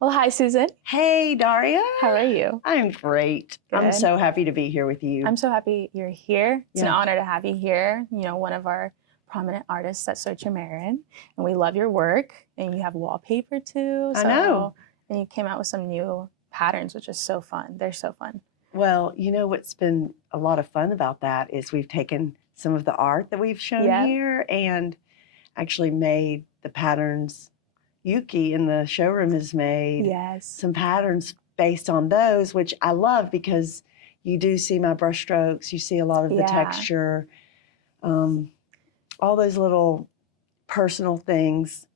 Well, hi, Susan. Hey, Dariya. How are you? I'm great. Good. I'm so happy to be here with you. I'm so happy you're here. It's an Yeah. honor to have you here. You know, one of our prominent artists at Soicher Marin, and we love your work. And you have wallpaper too. I know. And you came out with some new patterns, which is so fun. They're so fun. Well, you know what's been a lot of fun about that is we've taken some of the art that we've shown here and actually made the patterns. Yuki in the showroom has made some patterns based on those, which I love because you do see my brush strokes, you see a lot of the texture, all those little personal things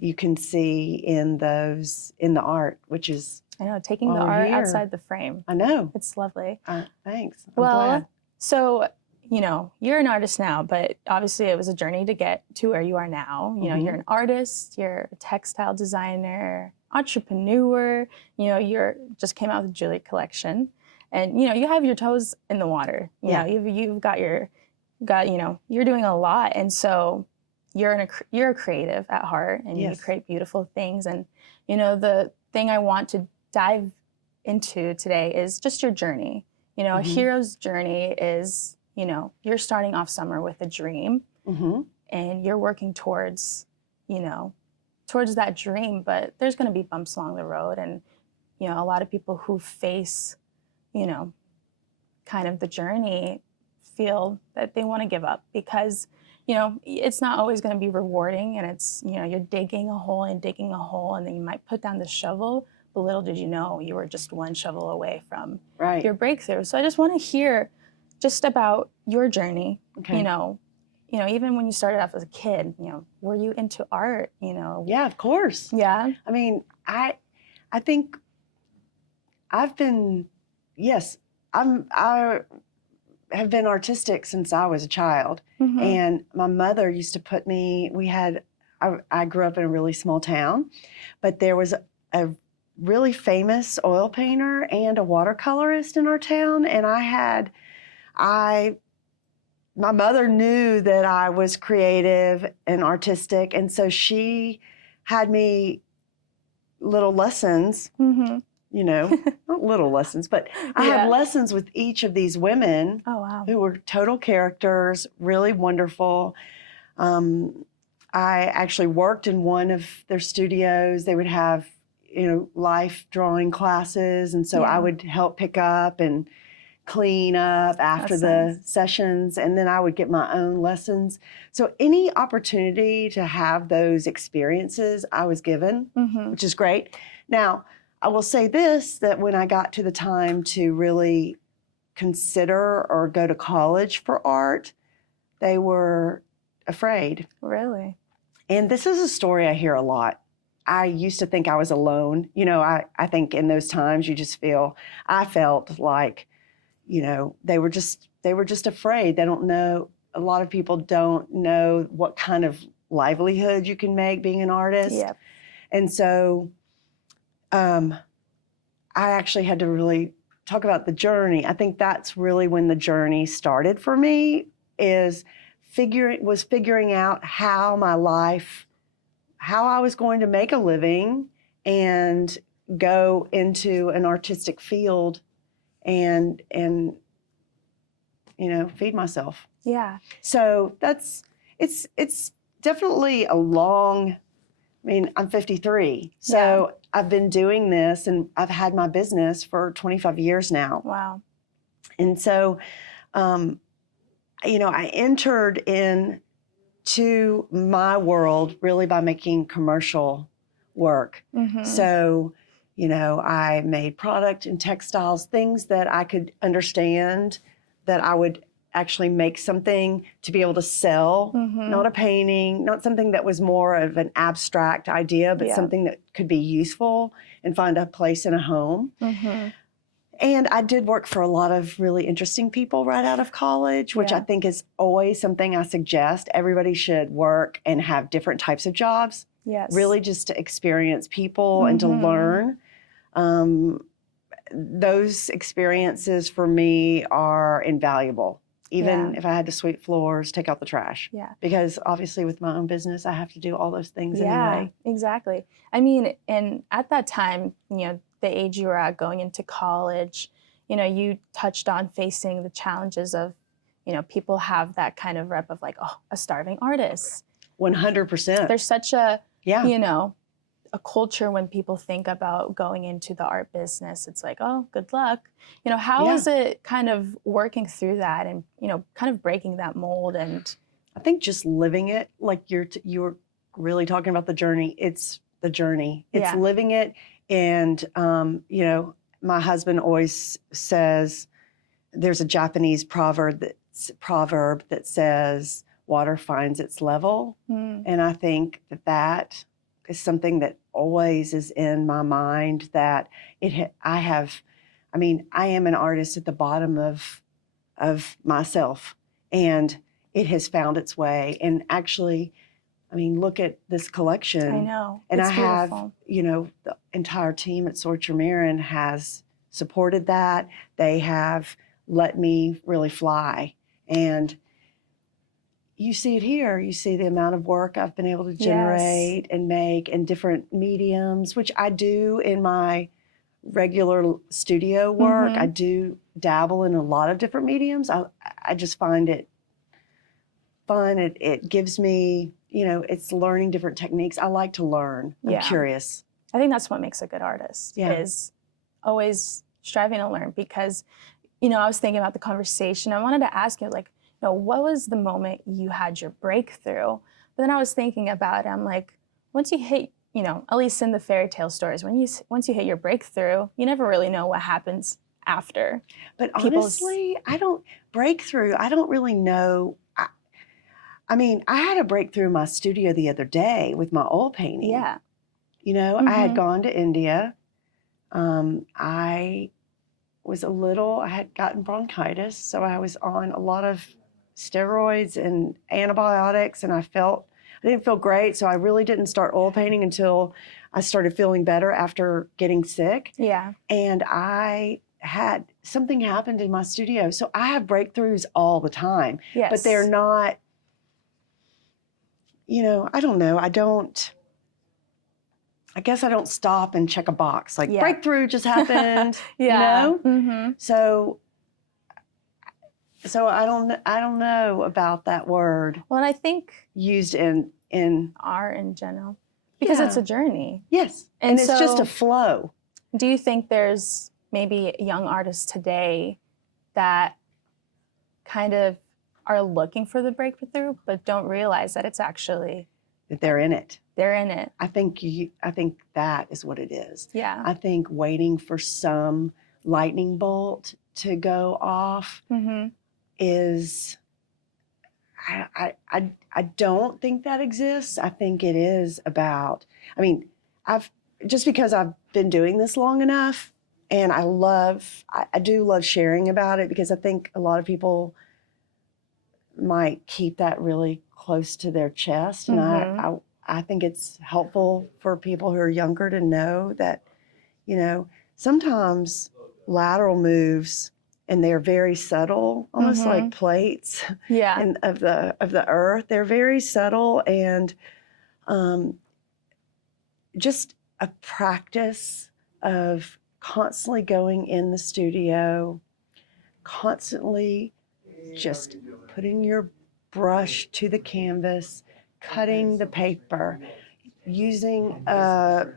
you can see in those, in the art, which is I know, taking the art outside the frame. I know. It's lovely. Thanks. I'm well, glad. So, you know, you're an artist now, but obviously it was a journey to get to where you are now. You know, you're an artist, you're a textile designer, entrepreneur, you know, you're just came out with a jewelry collection. And, you know, you have your toes in the water. You know, you've got you know, you're doing a lot. And so you're a creative at heart and you create beautiful things. And, you know, the thing I want to dive into today is just your journey. You know, a hero's journey is, you know, you're starting off summer with a dream and you're working towards, you know, towards that dream, but there's going to be bumps along the road. And, you know, a lot of people who face, you know, kind of the journey feel that they want to give up because, you know, it's not always going to be rewarding and it's, you know, you're digging a hole and then you might put down the shovel, but little did you know you were just one shovel away from your breakthrough. So I just want to hear just about your journey, you know, even when you started off as a kid, you know, were you into art, you know? Yeah, of course. Yeah. I mean, I think I've been, I have been artistic since I was a child. And my mother used to put me, I grew up in a really small town, but there was a really famous oil painter and a watercolorist in our town. And my mother knew that I was creative and artistic. And so she had me little lessons, you know, not little lessons, but I had lessons with each of these women who were total characters, really wonderful. I actually worked in one of their studios. They would have, you know, life drawing classes. And so I would help pick up and clean up after the sessions, and then I would get my own lessons. So any opportunity to have those experiences I was given, which is great. Now, I will say this, that when I got to the time to really consider or go to college for art, they were afraid. Really? And this is a story I hear a lot. I used to think I was alone. You know, I think in those times you just I felt like, you know, they were just afraid. They don't know, a lot of people don't know what kind of livelihood you can make being an artist. Yep. And so I actually had to really talk about the journey. I think that's really when the journey started for me, is figuring out how my life, how I was going to make a living and go into an artistic field and you know, feed myself. Yeah. So it's definitely a long, I mean, I'm 53. So I've been doing this and I've had my business for 25 years now. Wow. And so, you know, I entered into my world really by making commercial work. So, you know, I made product and textiles, things that I could understand, that I would actually make something to be able to sell, not a painting, not something that was more of an abstract idea, but something that could be useful and find a place in a home. And I did work for a lot of really interesting people right out of college, which I think is always something I suggest. Everybody should work and have different types of jobs. Yes. Really just to experience people and to learn. Those experiences for me are invaluable. even if I had to sweep floors, take out the trash. Yeah. Because obviously with my own business, I have to do all those things anyway. Yeah, exactly. I mean, and at that time, the age you were at going into college, you touched on facing the challenges of, people have that kind of rep of like, oh, a starving artist. 100%. There's such a, a culture when people think about going into the art business. It's like, oh, good luck. How is it kind of working through that and, kind of breaking that mold? And I think just living it, like you're really talking about the journey. It's the journey. It's living it. And, my husband always says there's a Japanese proverb that says water finds its level. And I think that is something that always is in my mind, that I am an artist at the bottom of myself, and it has found its way. And actually, look at this collection. I know. And it's I have, beautiful. the entire team at Soicher Marin has supported that. They have let me really fly. And you see it here. You see the amount of work I've been able to generate and make in different mediums, which I do in my regular studio work. I do dabble in a lot of different mediums. I just find it fun. It gives me, it's learning different techniques. I like to learn. I'm curious. I think that's what makes a good artist, is always striving to learn. Because, I was thinking about the conversation. I wanted to ask you, like, what was the moment you had your breakthrough? But then I was thinking about it. I'm like, once you hit, at least in the fairy tale stories, once you hit your breakthrough, you never really know what happens after. But honestly, I don't really know. I had a breakthrough in my studio the other day with my oil painting. Yeah. I had gone to India. I had gotten bronchitis, so I was on a lot of steroids and antibiotics, and I didn't feel great, so I really didn't start oil painting until I started feeling better after getting sick. Yeah. And something happened in my studio. So I have breakthroughs all the time. Yes. But they're not, I don't know. I guess I don't stop and check a box like breakthrough just happened. So I don't know about that word. Well, and I think used in art in general, because it's a journey. Yes, and it's just a flow. Do you think there's maybe young artists today that kind of are looking for the breakthrough, but don't realize that it's actually that they're in it? They're in it. I think that is what it is. Yeah. I think waiting for some lightning bolt to go off is. I don't think that exists. I think it is about. Just because I've been doing this long enough, and I do love sharing about it, because I think a lot of people might keep that really close to their chest, and I think it's helpful for people who are younger to know that, sometimes lateral moves, and they're very subtle, almost like plates of the earth. They're very subtle, and just a practice of constantly going in the studio, constantly just putting your brush to the canvas, cutting the paper, using the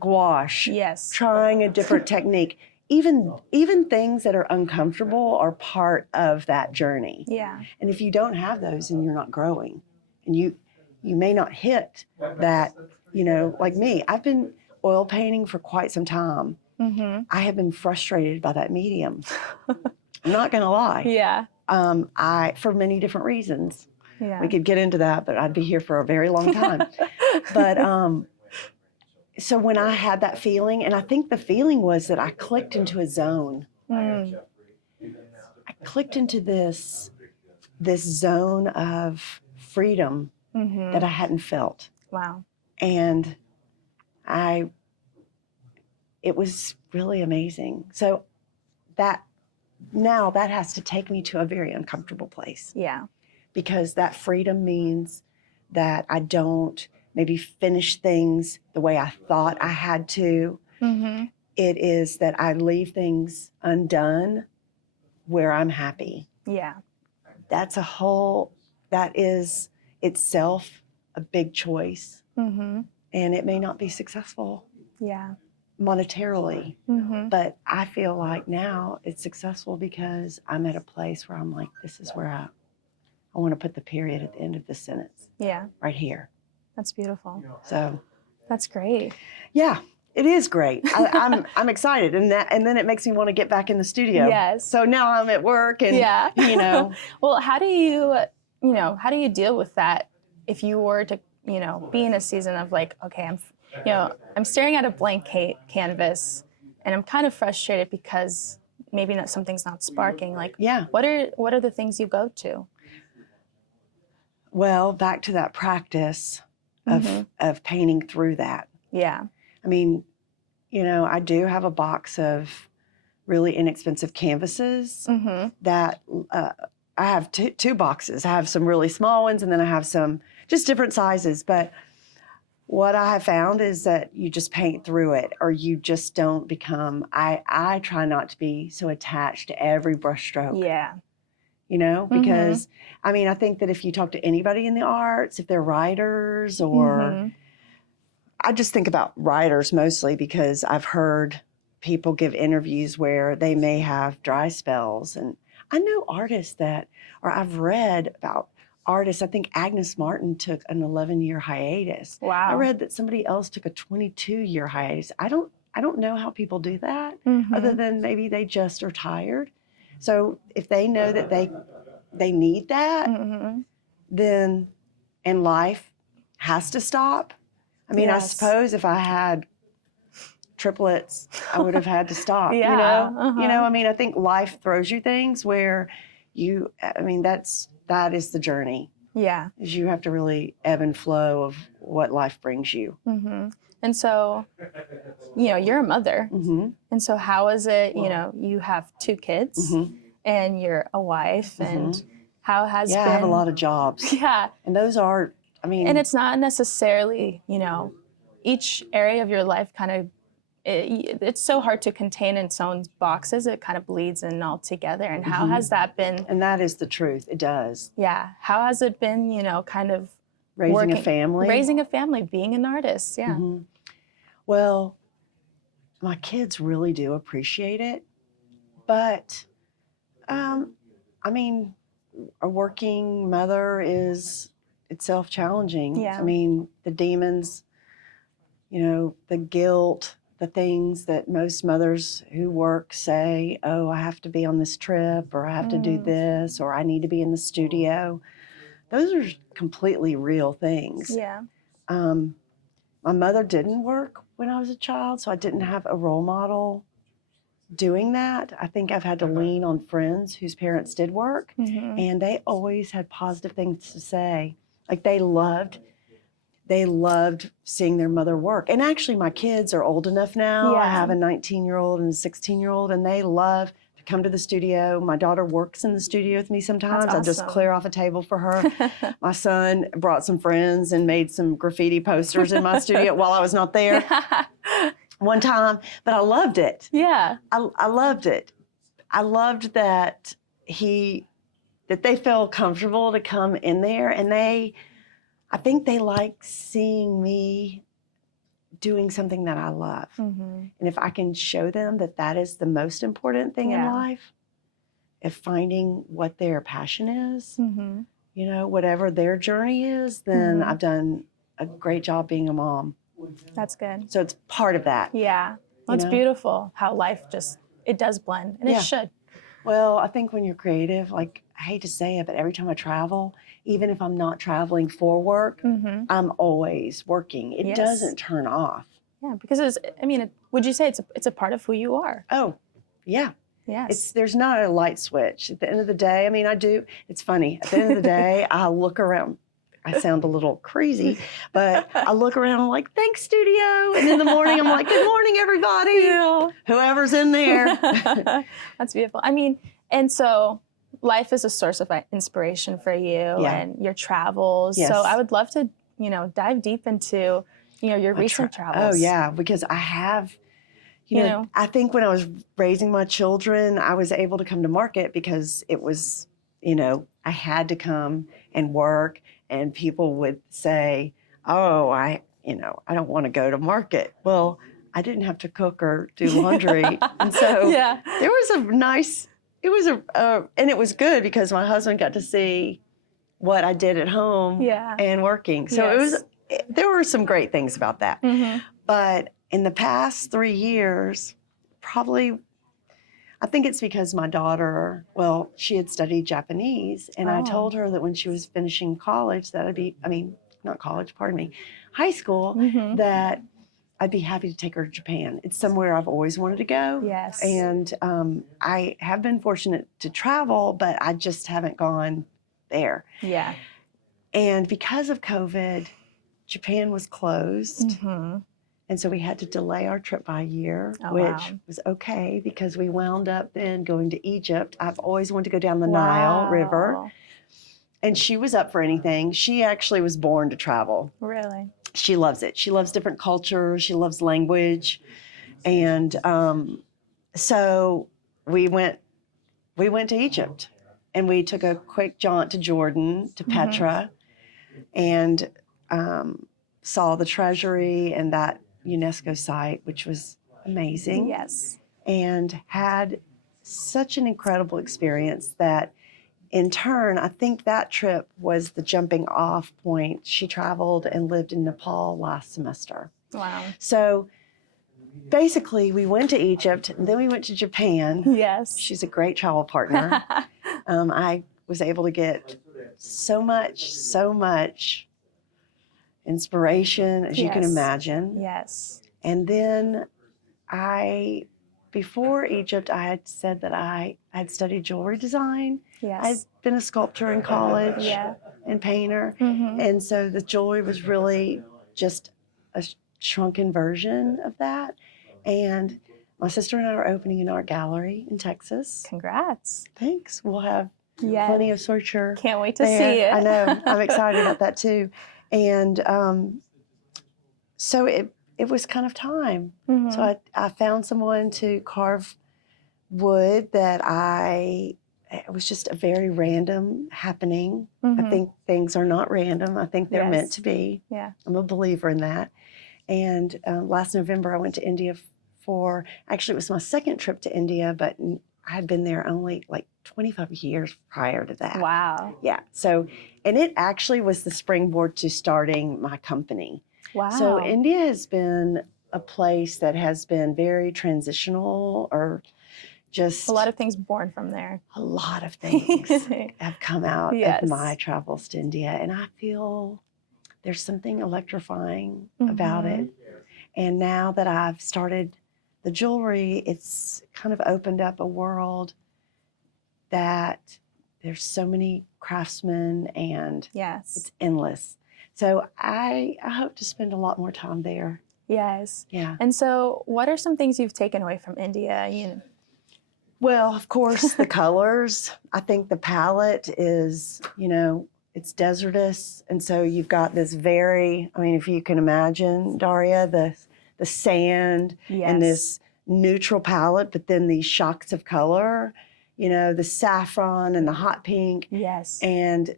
gouache, trying a different technique. Even things that are uncomfortable are part of that journey. Yeah. And if you don't have those, then you're not growing. And you may not hit that, like me. I've been oil painting for quite some time. I have been frustrated by that medium. I'm not going to lie. Yeah. For many different reasons. Yeah. We could get into that, but I'd be here for a very long time. But so when I had that feeling, and I think the feeling was that I clicked into a zone. I clicked into this zone of freedom that I hadn't felt. Wow. And it was really amazing. So now that has to take me to a very uncomfortable place. Yeah. Because that freedom means that I don't maybe finish things the way I thought I had to. Mm-hmm. It is that I leave things undone where I'm happy. Yeah. That is itself a big choice. Mm-hmm. And it may not be successful Yeah. monetarily, Mm-hmm. but I feel like now it's successful because I'm at a place where I'm like, this is where I want to put the period at the end of the sentence. Yeah. Right here. That's beautiful. So that's great. Yeah, it is great. I'm excited, and then it makes me want to get back in the studio. Yes. So now I'm at work, and you know. Well, how do you deal with that if you were to be in a season of like, okay, I'm staring at a blank canvas, and I'm kind of frustrated because maybe something's not sparking. Like, what are the things you go to? Well, back to that practice of painting through that. Yeah. I mean, I do have a box of really inexpensive canvases that I have two boxes. I have some really small ones, and then I have some just different sizes. But what I have found is that you just paint through it, or you just don't become, I try not to be so attached to every brush stroke. Yeah. Because I mean, I think that if you talk to anybody in the arts, if they're writers or I just think about writers mostly because I've heard people give interviews where they may have dry spells. And I know artists or I've read about artists. I think Agnes Martin took an 11-year hiatus. Wow. I read that somebody else took a 22-year hiatus. I don't know how people do that other than maybe they just are tired. So if they know that they need that, then and life has to stop. I mean, I suppose if I had triplets, I would have had to stop. I mean, I think life throws you things where that is the journey. Yeah. Is you have to really ebb and flow of what life brings you. And so, you're a mother. And so how is it, you have 2 kids and you're a wife and how has been... I have a lot of jobs. Yeah. And those are, and it's not necessarily, each area of your life kind of, it's so hard to contain in its own boxes. It kind of bleeds in all together. And how has that been? And that is the truth. It does. Yeah. How has it been, kind of raising a family, being an artist? Yeah. Well, my kids really do appreciate it. But, I mean, a working mother is itself challenging. Yeah. I mean, the demons, the guilt, the things that most mothers who work say, oh, I have to be on this trip, or I have to do this, or I need to be in the studio. Those are completely real things. Yeah. My mother didn't work when I was a child, so I didn't have a role model doing that. I think I've had to lean on friends whose parents did work, and they always had positive things to say. Like they loved seeing their mother work. And actually my kids are old enough now. Yeah. I have a 19-year-old and a 16-year-old, and they love to come to the studio. My daughter works in the studio with me sometimes. That's awesome. I just clear off a table for her. My son brought some friends and made some graffiti posters in my studio while I was not there one time. But I loved it. Yeah. I loved it. I loved that they felt comfortable to come in there, and I think they like seeing me doing something that I love. And if I can show them that is the most important thing in life, if finding what their passion is, whatever their journey is, then I've done a great job being a mom. That's good. So it's part of that. Yeah. Well, it's beautiful how life it does blend, and it should. Well, I think when you're creative, like, I hate to say it, but every time I travel, even if I'm not traveling for work, I'm always working. It doesn't turn off. Yeah, because would you say it's a part of who you are? Oh, yeah. Yes. There's not a light switch. At the end of the day, I do. It's funny. At the end of the day, I look around. I sound a little crazy, but I look around, I'm like, thanks, studio. And in the morning, I'm like, good morning, everybody. Whoever's in there. That's beautiful. I mean, And so life is a source of inspiration for you and your travels. Yes. So I would love to, dive deep into, your recent travels. Oh, yeah, because I have, I think when I was raising my children, I was able to come to market because it was, I had to come and work, and people would say, oh, I don't want to go to market. Well, I didn't have to cook or do laundry. And so there was and it was good because my husband got to see what I did at home and working. So there were some great things about that. Mm-hmm. But in the past 3 years, probably, I think it's because my daughter, she had studied Japanese, and I told her that when she was finishing college, high school, that I'd be happy to take her to Japan. It's somewhere I've always wanted to go. Yes. And I have been fortunate to travel, but I just haven't gone there. Yeah. And because of COVID, Japan was closed. Mm-hmm. And so we had to delay our trip by a year, which was okay because we wound up then going to Egypt. I've always wanted to go down the Nile River. And she was up for anything. She actually was born to travel. Really? She loves it. She loves different cultures. She loves language. And so we went to Egypt. And we took a quick jaunt to Jordan, to Petra, and saw the treasury and that UNESCO site, which was amazing. Yes. And had such an incredible experience that in turn, I think that trip was the jumping off point. She traveled and lived in Nepal last semester. Wow. So basically, we went to Egypt, and then we went to Japan. Yes. She's a great travel partner. I was able to get so much inspiration, as you can imagine. Yes. And then before Egypt, I had said that I had studied jewelry design. Yes. I'd been a sculptor in college and painter. Mm-hmm. And so the jewelry was really just a shrunken version of that. And my sister and I are opening an art gallery in Texas. Congrats. Thanks. We'll have plenty of Soicher. Can't wait to see it. I know. I'm excited about that too. And so it was kind of time. Mm-hmm. So I found someone to carve wood it was just a very random happening. Mm-hmm. I think things are not random. I think they're meant to be. Yeah. I'm a believer in that. And last November, I went to India actually, it was my second trip to India, but I had been there only like 25 years prior to that. Wow. Yeah. So, and it actually was the springboard to starting my company. Wow. So India has been a place that has been very transitional, or just a lot of things born from there. A lot of things have come out of my travels to India. And I feel there's something electrifying about it. And now that I've started the jewelry, it's kind of opened up a world that there's so many craftsmen, and it's endless. So I hope to spend a lot more time there. Yes. Yeah. And so what are some things you've taken away from India? Well, of course, the colors. I think the palette is, it's desertous. And so you've got this if you can imagine, Dariya, the sand and this neutral palette, but then these shocks of color, the saffron and the hot pink. Yes. And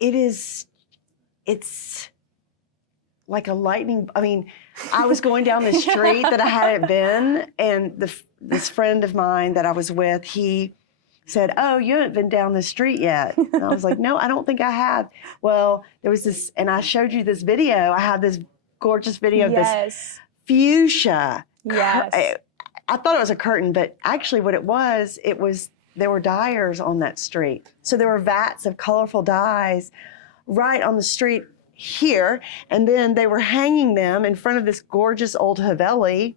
it's like a lightning. I was going down the street that I hadn't been, and this friend of mine that I was with, he said, "Oh, you haven't been down the street yet." And I was like, "No, I don't think I have." Well, there was this, and I showed you this video. I have this gorgeous video of this fuchsia. Yes. I thought it was a curtain, but actually what it was there were dyers on that street. So there were vats of colorful dyes right on the street here, and then they were hanging them in front of this gorgeous old Haveli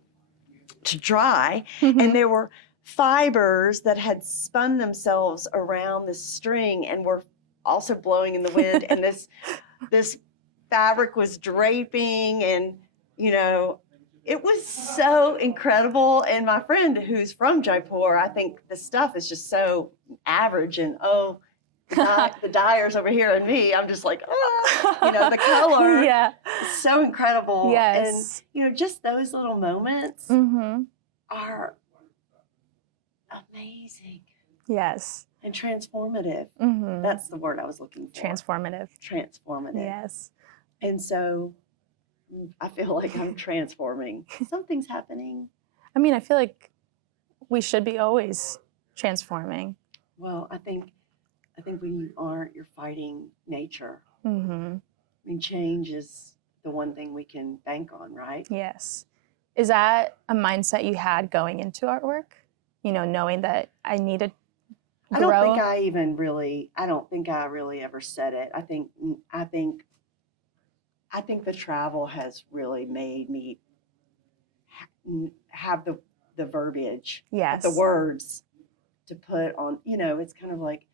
to dry, and there were fibers that had spun themselves around this string and were also blowing in the wind, and this fabric was draping, and it was so incredible. And my friend who's from Jaipur, I think the stuff is just so average. And the dyers over here and me, I'm just like, the color is so incredible. Yes. And, just those little moments are amazing. Yes. And transformative. That's the word I was looking for. Transformative. Yes. And so I feel like I'm transforming. Something's happening. I mean, I feel like we should be always transforming. Well, I think when you aren't, you're fighting nature. I mean, change is the one thing we can bank on, right? Yes. Is that a mindset you had going into artwork? Knowing that I need to grow? I don't think I really ever said it. I think the travel has really made me have the verbiage, yes, the words to put on. It's kind of like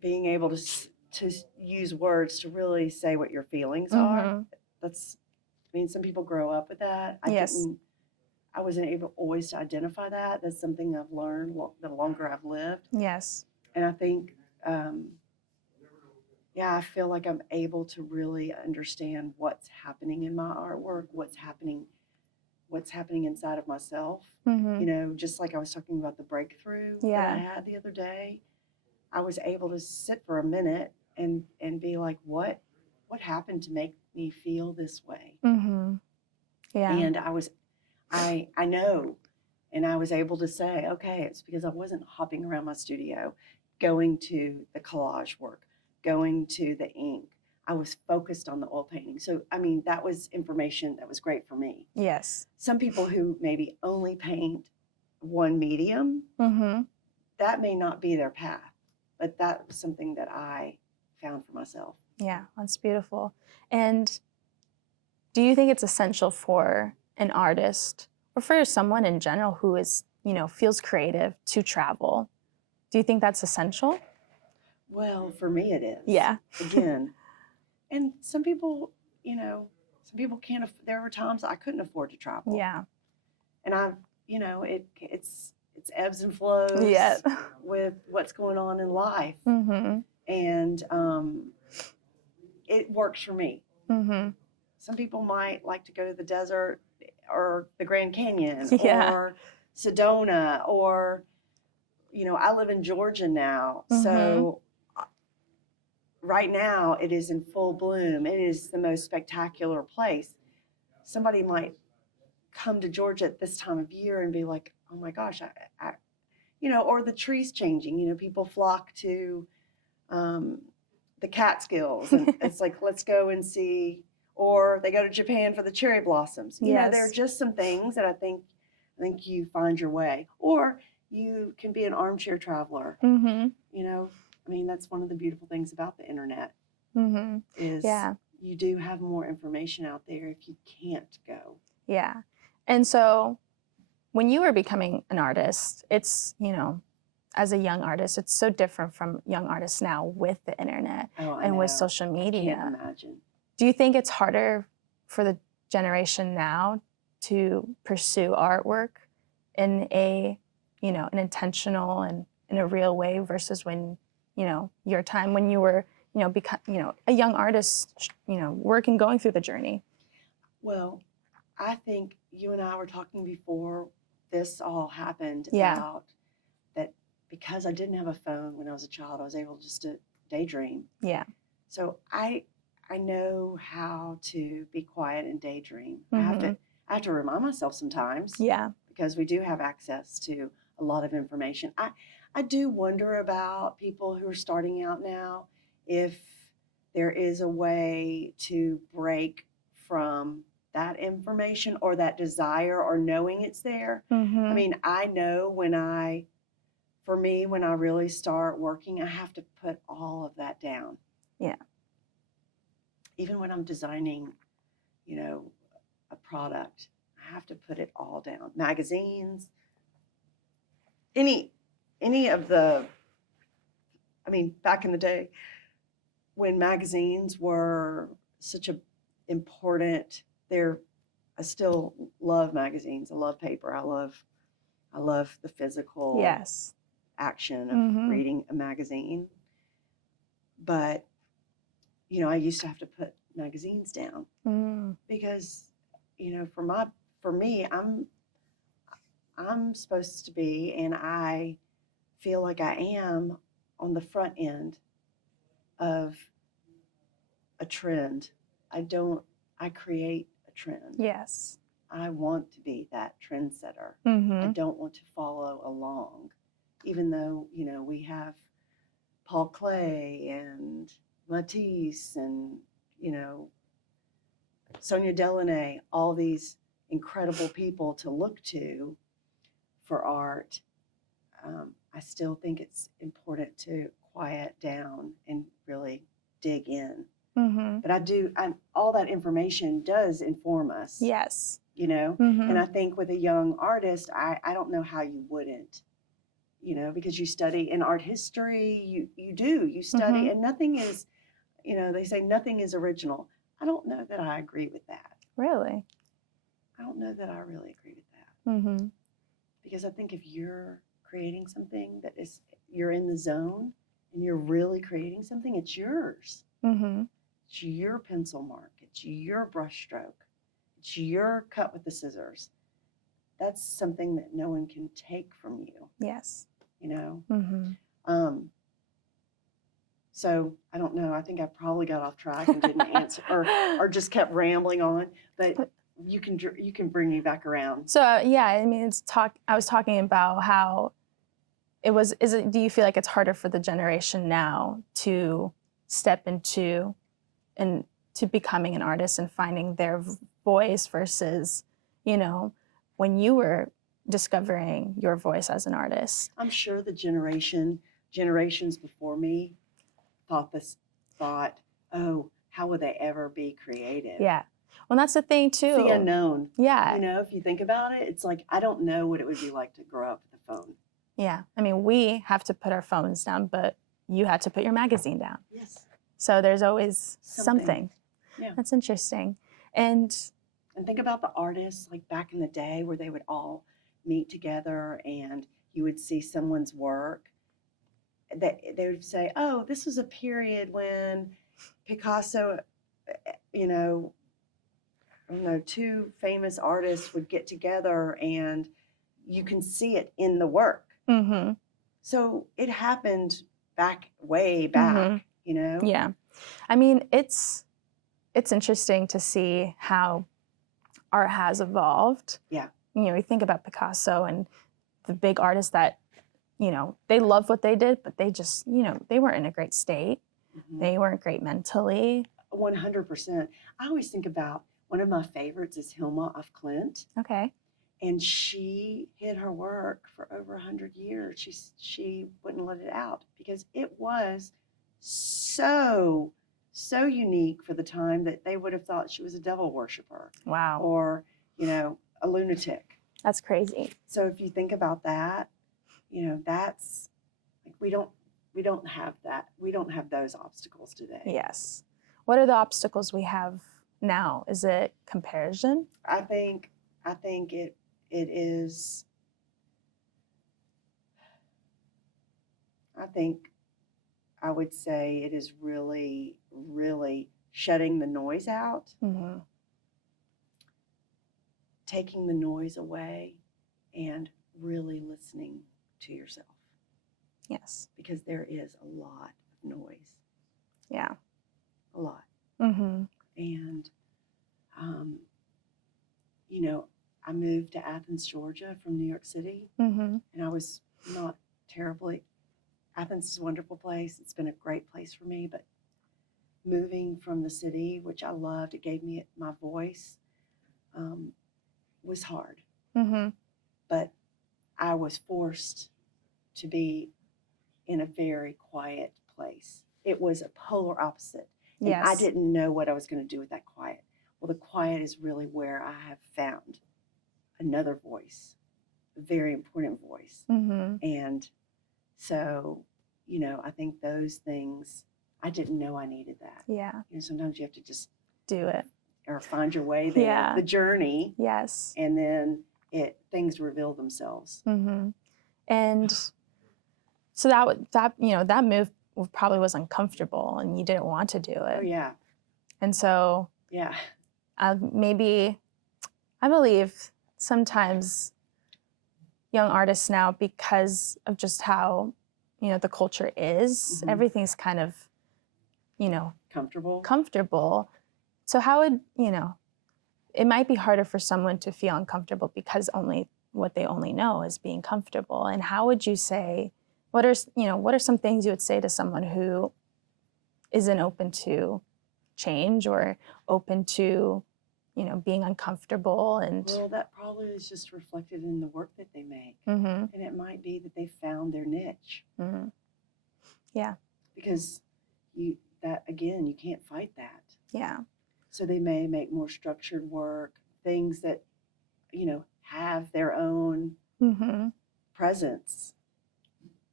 being able to use words to really say what your feelings are. Some people grow up with that. I wasn't able always to identify that. That's something I've learned the longer I've lived. Yes. And I think, I feel like I'm able to really understand what's happening in my artwork, what's happening inside of myself. Just like I was talking about the breakthrough that I had the other day, I was able to sit for a minute and be like, what happened to make me feel this way? Yeah. And I know, and I was able to say, okay, it's because I wasn't hopping around my studio, going to the collage work, going to the ink. I was focused on the oil painting. So, that was information that was great for me. Yes. Some people who maybe only paint one medium, that may not be their path, but that was something that I found for myself. Yeah, that's beautiful. And do you think it's essential for an artist or for someone in general who is, feels creative to travel? Do you think that's essential? Well, for me it is. Yeah. Again, and some people can't. There were times I couldn't afford to travel. Yeah. And it's ebbs and flows with what's going on in life. And it works for me. Some people might like to go to the desert or the Grand Canyon or Sedona or, I live in Georgia now. So right now it is in full bloom. It is the most spectacular place. Somebody might come to Georgia at this time of year and be like, oh my gosh, or the trees changing, people flock to the Catskills and it's like, let's go and see, or they go to Japan for the cherry blossoms. There are just some things that I think you find your way, or you can be an armchair traveler. That's one of the beautiful things about the internet is you do have more information out there if you can't go. Yeah. And so when you were becoming an artist, it's, as a young artist, it's so different from young artists now with the internet and with social media. I can't imagine. Do you think it's harder for the generation now to pursue artwork in an intentional and in a real way versus when, your time when you were, a young artist, working, going through the journey? Well, I think you and I were talking before this all happened about that because I didn't have a phone when I was a child, I was able just to daydream. Yeah. So I know how to be quiet and daydream. I have to remind myself sometimes. Yeah. Because we do have access to a lot of information. I do wonder about people who are starting out now, if there is a way to break from that information or that desire or knowing it's there. I know when I really start working, I have to put all of that down. Yeah. Even when I'm designing, a product, I have to put it all down. Magazines, any of the, back in the day when magazines were such a important, still love magazines. I love paper. I love the physical Yes. action of reading a magazine. But, you know, I used to have to put magazines down because, you know, for me, I'm supposed to be, and I feel like I am on the front end of a trend. I create a trend. Yes. I want to be that trendsetter. Mm-hmm. I don't want to follow along, even though, you know, we have Paul Klee and Matisse and, you know, Sonia Delaunay, all these incredible people to look to for art. I still think it's important to quiet down and really dig in. But all that information does inform us. Yes. You know, and I think with a young artist, I don't know how you wouldn't, you know, because you study in art history, you study, and nothing is, you know, they say nothing is original. I don't know that I agree with that. Really? I don't know that I really agree with that. Because I think if you're creating something that is, you're in the zone and you're really creating something, it's yours. It's your pencil mark. It's your brush stroke. It's your cut with the scissors. That's something that no one can take from you. Yes. You know? So I don't know. I think I probably got off track and didn't answer or just kept rambling on. But you can bring me back around. So yeah, I mean, I was talking about how do you feel like it's harder for the generation now to step into and to becoming an artist and finding their voice versus, you know, when you were discovering your voice as an artist? I'm sure the generations before me thought, oh, how would they ever be creative? Yeah. Well, that's the thing too. It's the unknown. Yeah. You know, if you think about it, it's like, I don't know what it would be like to grow up with a phone. Yeah. I mean, we have to put our phones down, but you had to put your magazine down. Yes. So there's always something. Yeah. That's interesting. And think about the artists like back in the day where they would all meet together and you would see someone's work. That they would say, oh, this was a period when Picasso, you know, I don't know, two famous artists would get together and you can see it in the work. So it happened way back, you know? Yeah. I mean, it's interesting to see how art has evolved. Yeah. You know, you think about Picasso and the big artists that, you know, they loved what they did, but they just, you know, they weren't in a great state. They weren't great mentally. 100%. I always think about one of my favorites is Hilma af Klint. Okay. And she hid her work for over 100 years. She wouldn't let it out because it was so unique for the time that they would have thought she was a devil worshiper. Wow. Or, you know, a lunatic. That's crazy. So if you think about that, you know, that's like we don't have that. We don't have those obstacles today. Yes. What are the obstacles we have now? Is it comparison? I think it is. I would say it is really, really shutting the noise out, taking the noise away, and really listening to yourself. Yes. Because there is a lot of noise. Yeah. A lot. And, you know, I moved to Athens, Georgia from New York City, and I was not terribly. Athens is a wonderful place. It's been a great place for me, but moving from the city, which I loved, it gave me my voice, was hard. But I was forced to be in a very quiet place. It was a polar opposite. And I didn't know what I was going to do with that quiet. Well, the quiet is really where I have found another voice, a very important voice. And so, you know, I think those things, I didn't know I needed that. Yeah. You know, sometimes you have to just do it. or find your way there, Yeah. the journey. Yes. And then things reveal themselves. Mm-hmm. And so that move probably was uncomfortable and you didn't want to do it. Oh, yeah. And so Yeah. maybe I believe sometimes young artists now, because of just how, the culture is, everything's kind of, comfortable. So how would, it might be harder for someone to feel uncomfortable because what they only know is being comfortable. And how would you say, what are some things you would say to someone who isn't open to change or open to, being uncomfortable? And well, that probably is just reflected in the work that they make. Mm-hmm. And it might be that they found their niche. Mm-hmm. Yeah. Because you can't fight that. Yeah. So they may make more structured work, things that, have their own presence.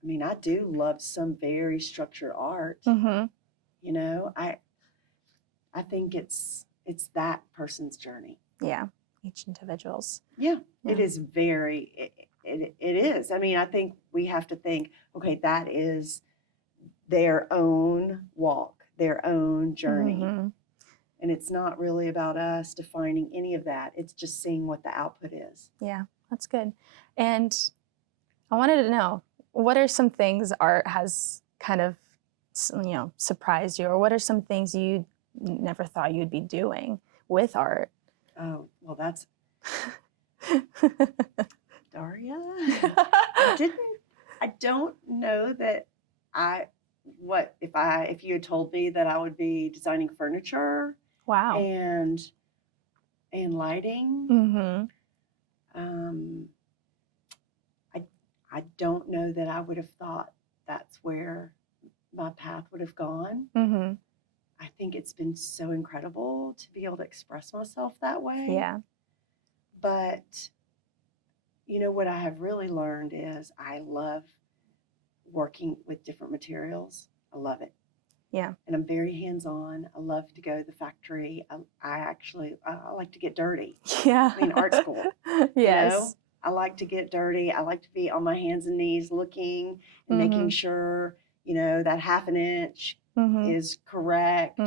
I mean, I do love some very structured art. I think it's that person's journey. Yeah, each individual's. Yeah. It is it is. I mean, I think we have to think, okay, that is their own walk, their own journey. And it's not really about us defining any of that. It's just seeing what the output is. Yeah, that's good. And I wanted to know, what are some things art has kind of, surprised you? Or what are some things you never thought you'd be doing with art? Oh, well, that's Dariya. I don't know that if you had told me that I would be designing furniture. Wow. And lighting. I don't know that I would have thought that's where my path would have gone. I think it's been so incredible to be able to express myself that way. Yeah. But what I have really learned is I love working with different materials. I love it. Yeah. And I'm very hands-on. I love to go to the factory. I like to get dirty. Yeah. I mean, art school. Yes. I like to get dirty. I like to be on my hands and knees looking and making sure, that half an inch is correct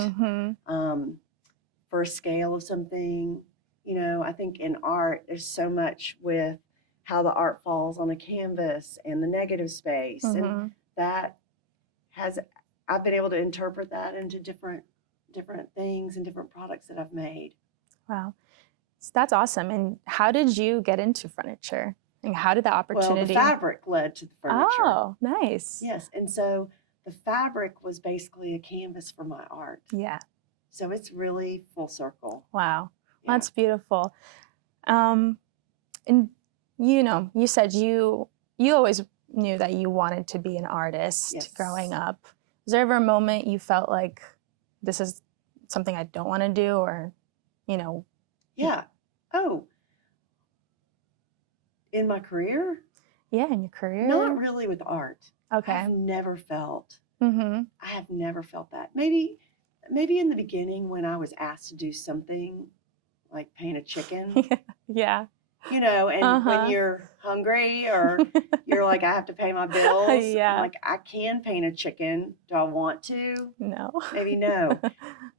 for a scale of something. I think in art, there's so much with how the art falls on a canvas and the negative space. And that I've been able to interpret that into different things and different products that I've made. Wow. So that's awesome. And how did you get into furniture? And how did the opportunity? Well, the fabric led to the furniture. Oh, nice. Yes. And so the fabric was basically a canvas for my art. Yeah. So it's really full circle. Wow. Yeah. That's beautiful. And you said you always knew that you wanted to be an artist growing up. Was there ever a moment you felt like this is something I don't want to do, or, Yeah. Oh. In my career? Yeah, in your career? Not really with art. Okay. I've never felt. I have never felt that. Maybe in the beginning when I was asked to do something like paint a chicken. Yeah. And when you're hungry or you're like, I have to pay my bills. Yeah. I'm like, I can paint a chicken. Do I want to? No. Maybe no.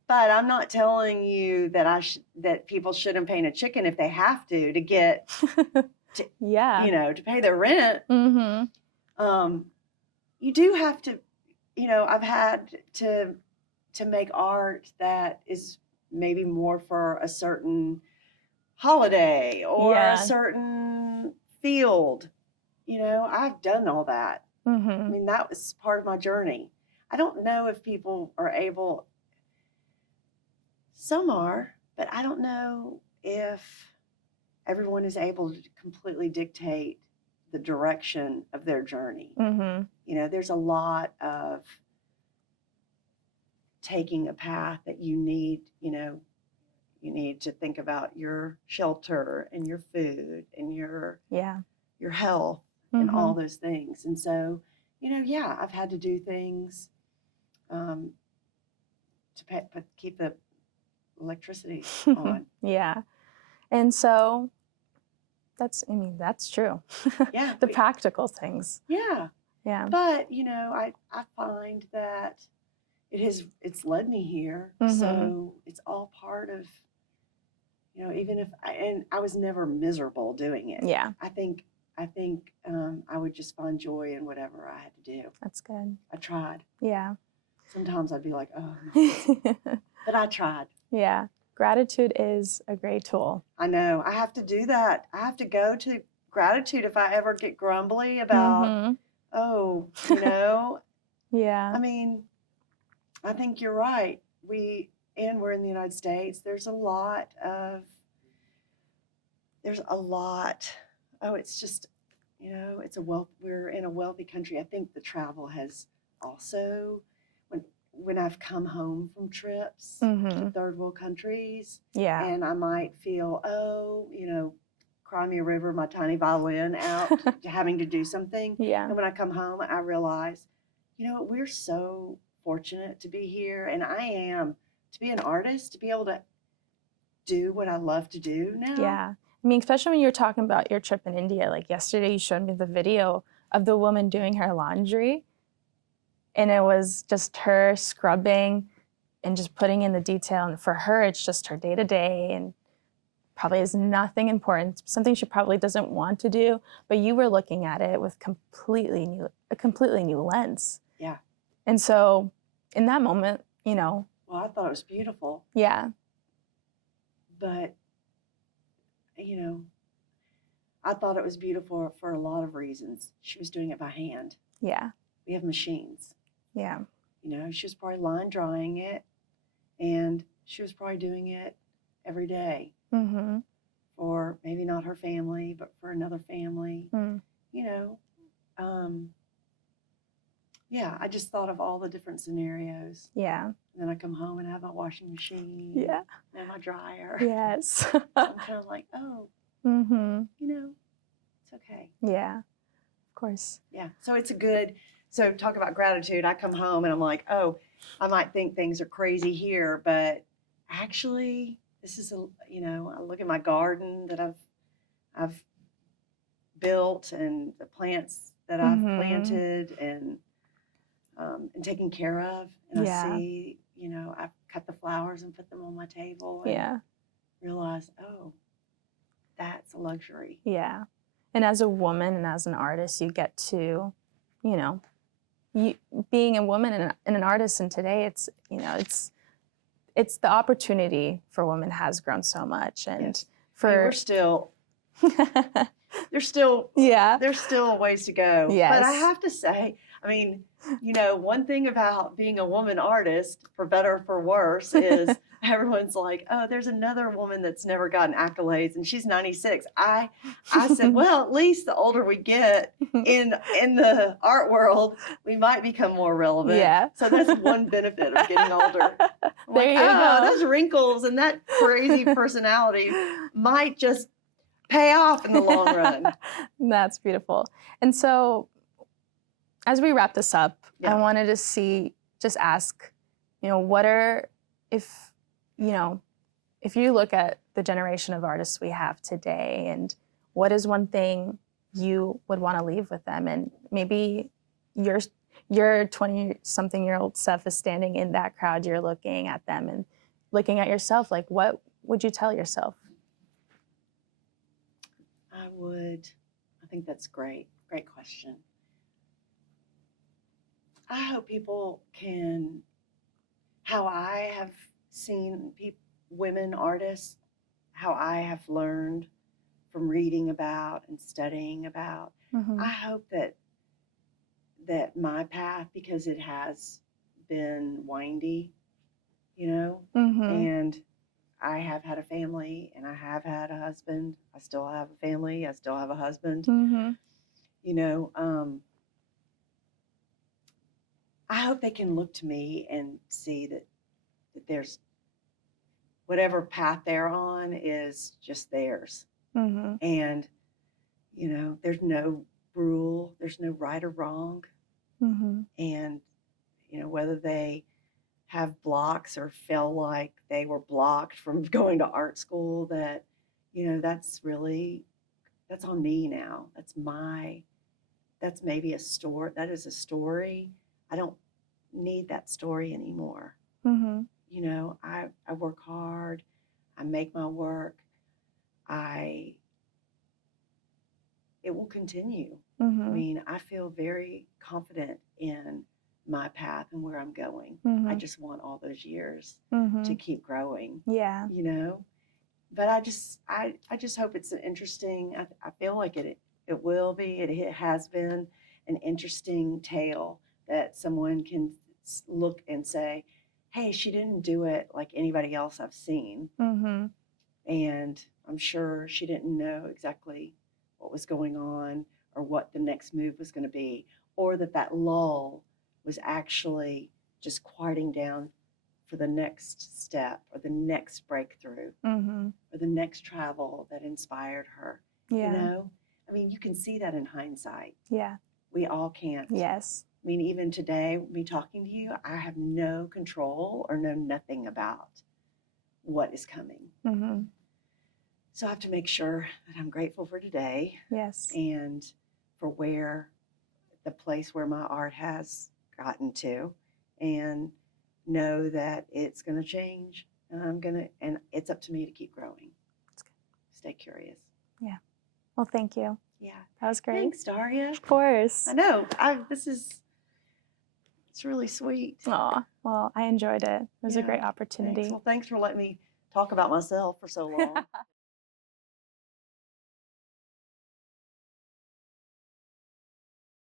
But I'm not telling you that that people shouldn't paint a chicken if they have to get to, to pay their rent. You do have to, I've had to make art that is maybe more for a certain holiday or a certain field. I've done all that. I mean, that was part of my journey. I don't know if people are able, some are, but I don't know if everyone is able to completely dictate the direction of their journey. There's a lot of taking a path that you need, you need to think about your shelter and your food and your health and all those things. And so, I've had to do things to keep the electricity on. Yeah. And so that's true. Yeah. The practical things. Yeah. Yeah. But, I find that it's led me here. Mm-hmm. So it's all part of, even if I was never miserable doing it. Yeah. I think I would just find joy in whatever I had to do. That's good. I tried. Yeah. Sometimes I'd be like, oh, no. But I tried. Yeah. Gratitude is a great tool. I know. I have to do that. I have to go to gratitude if I ever get grumbly about, Mm-hmm. Yeah. I mean, I think you're right. We're in the United States. There's a lot. Oh, it's just, we're in a wealthy country. I think the travel has also, when I've come home from trips Mm-hmm. to third world countries, Yeah. and I might feel, cry me a river, my tiny violin out, having to do something. Yeah. And when I come home, I realize, we're so fortunate to be here, and I am, to be an artist, to be able to do what I love to do now. Yeah. I mean, especially when you're talking about your trip in India, like yesterday you showed me the video of the woman doing her laundry, and it was just her scrubbing and just putting in the detail. And for her, it's just her day-to-day and probably is nothing important, something she probably doesn't want to do, but you were looking at it with a completely new lens. Yeah. And so in that moment, Well, I thought it was beautiful. Yeah. But, I thought it was beautiful for a lot of reasons. She was doing it by hand. Yeah. We have machines. Yeah. She was probably line drying it, and she was probably doing it every day. Mm-hmm. For maybe not her family, but for another family. Mm. Yeah, I just thought of all the different scenarios. Yeah. And then I come home and have my washing machine. Yeah. And my dryer. Yes. I'm kind of like, oh, mm-hmm. It's okay. Yeah, of course. Yeah. So talk about gratitude. I come home and I'm like, oh, I might think things are crazy here, but actually this is I look at my garden that I've built and the plants that I've Mm-hmm. planted and taken care of, and Yeah. I see, I've cut the flowers and put them on my table, and Yeah. realize, oh, that's a luxury. Yeah. And as a woman and as an artist, you get to, being a woman and an artist, and today it's the opportunity for women has grown so much, and Yes. for there's still yeah, there's still ways to go. Yes. But I have to say, one thing about being a woman artist, for better or for worse, is everyone's like, oh, there's another woman that's never gotten accolades, and she's 96. I said, well, at least the older we get in the art world, we might become more relevant. Yeah. So that's one benefit of getting older. There you go. Those wrinkles and that crazy personality might just pay off in the long run. That's beautiful. And so as we wrap this up, Yeah. I wanted to ask, if you look at the generation of artists we have today, and what is one thing you would want to leave with them? And maybe your 20-something-year-old self is standing in that crowd, you're looking at them and looking at yourself, like, what would you tell yourself? I think that's great. Great question. I hope people how I have seen women artists, how I have learned from reading about and studying about. Mm-hmm. I hope that my path, because it has been windy, Mm-hmm. and I have had a family, and I have had a husband. I still have a family. I still have a husband. Mm-hmm. I hope they can look to me and see that there's whatever path they're on is just theirs. Mm-hmm. And, there's no rule, there's no right or wrong. Mm-hmm. And, whether they have blocks or feel like they were blocked from going to art school, that, that's on me now. That's maybe a story. That is a story. I don't need that story anymore. Mm-hmm. I work hard. I make my work. It will continue. Mm-hmm. I mean, I feel very confident in my path and where I'm going. Mm-hmm. I just want all those years Mm-hmm. to keep growing. Yeah. But I just hope it's an interesting. I feel like it will be. It has been an interesting tale that someone can look and say, "Hey, she didn't do it like anybody else I've seen." Mm-hmm. And I'm sure she didn't know exactly what was going on or what the next move was going to be, or that lull was actually just quieting down for the next step or the next breakthrough, Mm-hmm. or the next travel that inspired her. Yeah. I mean, you can see that in hindsight. Yeah. We all can't. Yes. I mean, even today, me talking to you, I have no control or know nothing about what is coming. Mm-hmm. So I have to make sure that I'm grateful for today. Yes. And for the place where my art has gotten to, and know that it's going to change, and it's up to me to keep growing. That's good. Stay curious. Yeah. Well, thank you. Yeah. That was great. Thanks, Dariya. Of course. I know. It's really sweet. Aw. Well, I enjoyed it. It was a great opportunity. Thanks for letting me talk about myself for so long.